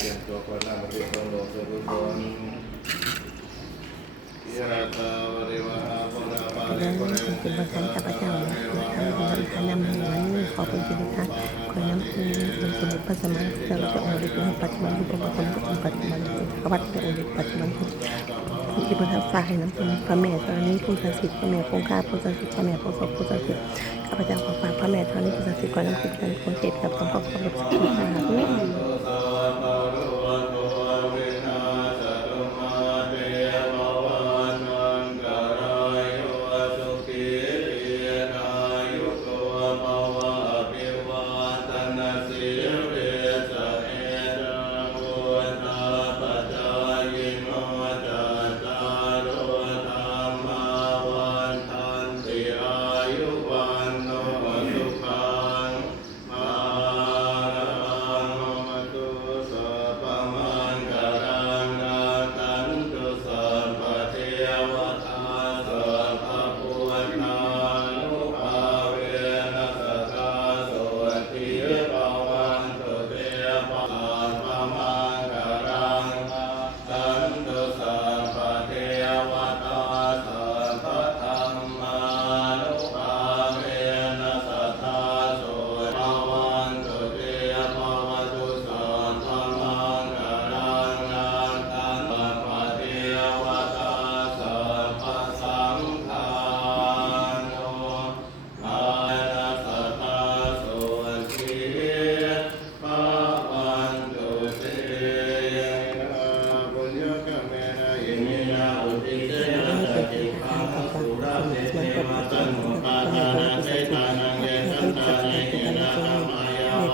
เตรียมตัวก่อนนะมาเรียนต้องลงตัวทุกคนยะตาวริวหาปุราปาริปุเรนติสาคาทำนำวันขอเป็นจิตค่ะคอยน้ำคุณเป็นสมุทรปัสมาเจ้าจะองค์ดิบปัจจุบันเป็นบุคคลก็องค์ปัจจุบันขวัดเป็นองค์ดิบปัจจุบันที่พุทธฝากให้น้ำคุณพระแม่ธรณีผู้ศักดิ์สิทธิ์พระแม่คงคาผู้ศักดิ์สิทธิ์พระแม่ผู้ทรงผู้ศักดิ์สิทธิ์ข้าพเจ้าขอฝากพระแม่ธรณีผู้ศักดิ์สิทธิ์ขอน้ำคุณเป็นคนเจ็ดกับสมภพกับสักทีค่ะ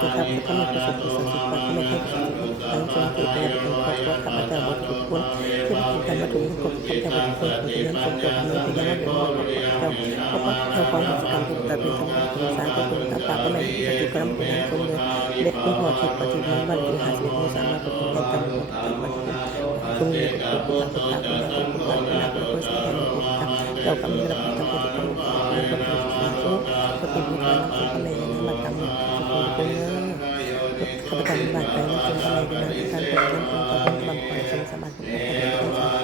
ตัวข้าพเจ้าไม่ประสบสุขสุขความไม่ให้สุขทั้งจงเกิดเป็นครอบครัวข้าพเจ้าบริสุทธิ์พ้นที่ได้ถึงการมาถึงกฎข้าพเจ้าบริสุทธิ์พ้นที่ยังคงตัวมีที่ยังไม่เป็นข้าพเจ้าเพราะว่าเราความกิจกรรมเป็นการเป็นธรรมะเป็นสารเป็นตาปาก็ไม่ปฏิกรรมเป็นอันตรงเลยเด็กเป็นหัวคิดปฏิบัติวันที่50ไม่สามารถเป็นคนได้ตามกฎตามวันที่ตรงนี้เป็นผู้ตัดตาเป็นคนผู้ตัดเป็นผู้แสดงผู้ตัดเรากำลังรับทำกิจกรรมเป็นคนที่สุขก็เป็นผู้การเป็นคนเลยมาทำสุขเป็นเนื้อข้าพเจ้าบาดไปและจงกำลังดำเนินการเป็นการเป็นต่อเป็นความความสมบัติของข้าพเจ้า